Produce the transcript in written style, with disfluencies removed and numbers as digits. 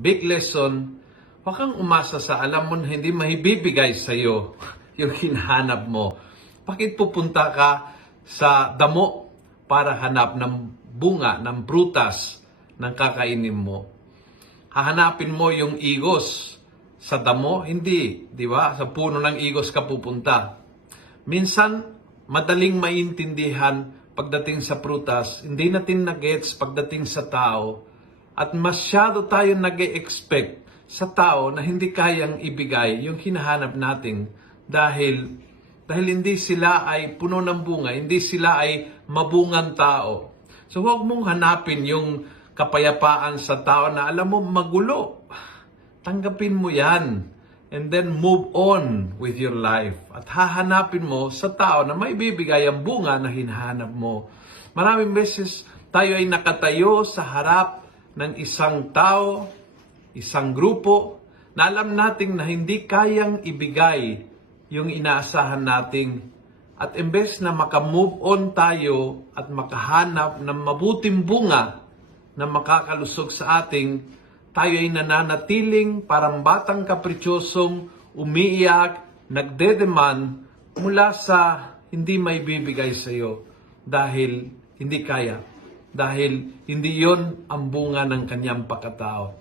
big lesson, huwag kang umasa sa alam mo na hindi mahibibigay sa iyo yung hinahanap mo. Bakit pupunta ka sa damo para hanap ng bunga, ng prutas ng kakainin mo? Hahanapin mo yung igos sa damo? Hindi, di ba? Sa puno ng igos ka pupunta. Minsan, madaling maintindihan pagdating sa prutas, hindi natin na-gets pagdating sa tao, at masyado tayo nag-e-expect sa tao na hindi kayang ibigay yung hinahanap natin dahil hindi sila ay puno ng bunga, hindi sila ay mabungang tao. So huwag mong hanapin yung kapayapaan sa tao na alam mo magulo. Tanggapin mo yan. And then move on with your life. At hahanapin mo sa tao na may bibigay ang bunga na hinahanap mo. Maraming beses tayo ay nakatayo sa harap ng isang tao, isang grupo, na alam nating na hindi kayang ibigay yung inaasahan nating. At imbes na makamove on tayo at makahanap ng mabuting bunga na makakalusog sa ating, tayo ay nananatiling parang batang kaprityosong umiiyak, nagdedemand mula sa hindi may bibigay sa iyo dahil hindi kaya, dahil hindi yon ang bunga ng kanyang pagkatao.